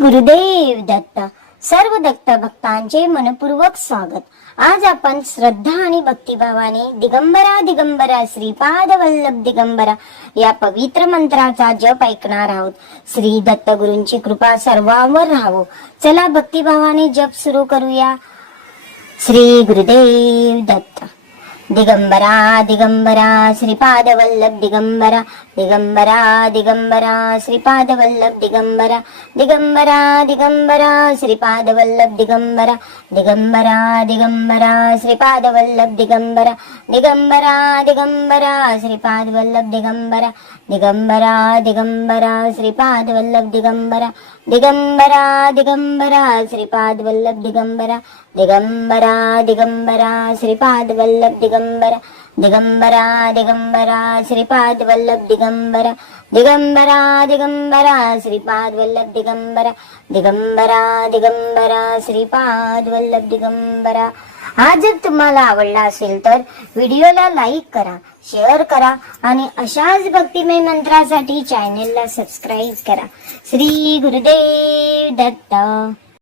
गुरुदेव दत्त. सर्व दत्त भक्तांचे मनपूर्वक स्वागत. आज आपण श्रद्धा आणि भक्तिभावाने दिगंबरा दिगंबरा श्रीपाद वल्लभ दिगंबरा या पवित्र मंत्राचा जप ऐकणार आहोत. श्री दत्त गुरूंची कृपा सर्वांवर राहो. चला भक्तिभावाने जप सुरू करूया. श्री गुरुदेव दत्त. दिगंबरा दिगंबरा श्रीपाद वल्लभ दिगंबरा, दिगंबरा दिगंबरा श्रीपाद वल्लभ दिगंबरा, दिगंबरा दिगंबरा श्रीपाद वल्लभ दिगंबरा, दिगंबरा दिगंबरा श्रीपाद वल्लभ दिगंबरा, दिगंबरा दिगंबरा श्रीपाद वल्लभ दिगंबरा, दिगंबरा दिगंबरा श्रीपाद वल्लभ दिगंबरा, दिगंबरा दिगंबरा श्रीपाद वल्लभ दिगंबरा, दिगंबरा दिगंबरा श्रीपाद वल्लभ दिगंबरा, दिगंबरा दिगंबरा श्रीपाद वल्लभ दिगंबरा, दिगंबरा दिगंबरा श्रीपाद वल्लभ दिगंबरा, दिगंबरा दिगंबरा श्रीपाद वल्लभ दिगंबरा. हा जर तुम्हाला आवडला असेल तर व्हिडिओला लाईक करा, शेअर करा आणि अशाच भक्तिमय मंत्रासाठी चॅनेलला सबस्क्राईब करा. श्री गुरुदेव दत्त.